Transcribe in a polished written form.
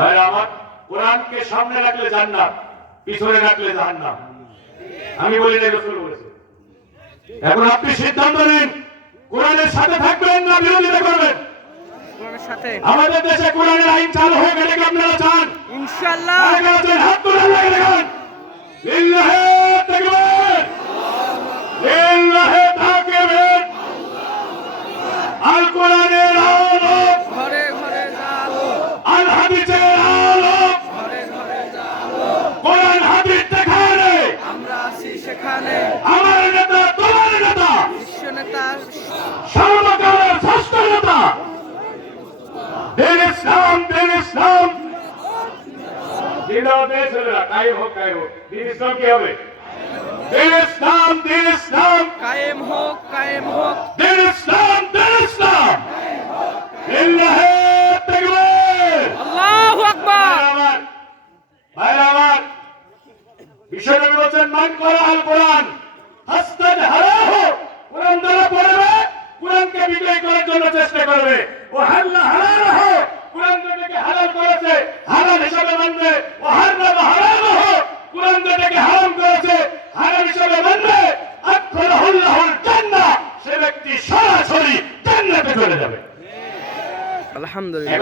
ভাইরা আমার, কোরআনকে সামনে রাখলে জান্নাত, পিছনে রাখলে জাহান্নাম। আমি বলি না, রাসূল বলেছে। এখন আপনি সিদ্ধান্ত নিন, কোরআনের সাথে থাকবেন না বিরোধিতা করবেন। কোরআনের সাথে আমাদের দেশে কোরআনের আইন চালু হয়ে গেলে কি আপনারা চান? ইনশাআল্লাহ। হাত তুলে আল্লাহকে দেখান। লিল্লাহি তাকবীর, লিল্লাহি তাকবীর। আল কোরআনের আলো, ঘরে ঘরে জালো, আল হাদিসের আলো, ঘরে ঘরে জালো। কোরআন হাদিস দেখালে আমরা আছি সেখানে। আমার নেতা, তোমার নেতা, বিশ্ব নেতা, সর্বকালের শ্রেষ্ঠ নেতা। দিন ইসলাম, দিন ইসলাম। জিন্দাবাদ ছেলেরা, কায়েম হোক, কায়েম হোক। দিন ইসলাম কি হবে? দিন ইসলাম, দিন ইসলাম। কায়েম হোক, কায়েম হোক। দিন ইসলাম, দিন ইসলাম। লিল্লাহি তাকবীর। আল্লাহু আকবার। ভাইরা আমার, বিশ্বনবী বলেছেন, মান করা আল কোরআন হাসতাদ হারাহু, কোরআন দ্বারা পড়বে, কোরআনকে বিজয় করার জন্য চেষ্টা করবে। ও হাল্লা হালালাহু, কোরআন যেটাকে হালাল করেছে হালাল হিসাবে মানবে। ও হারামা হারামাহু, কোরআন যেটাকে হারাম করেছে হারাম হিসাবে মানবে। আদখালাহুল্লাহুল জান্নাহ, সে ব্যক্তি সরাসরি জান্নাতে চলে যাবে। আলহামদুলিল্লাহ।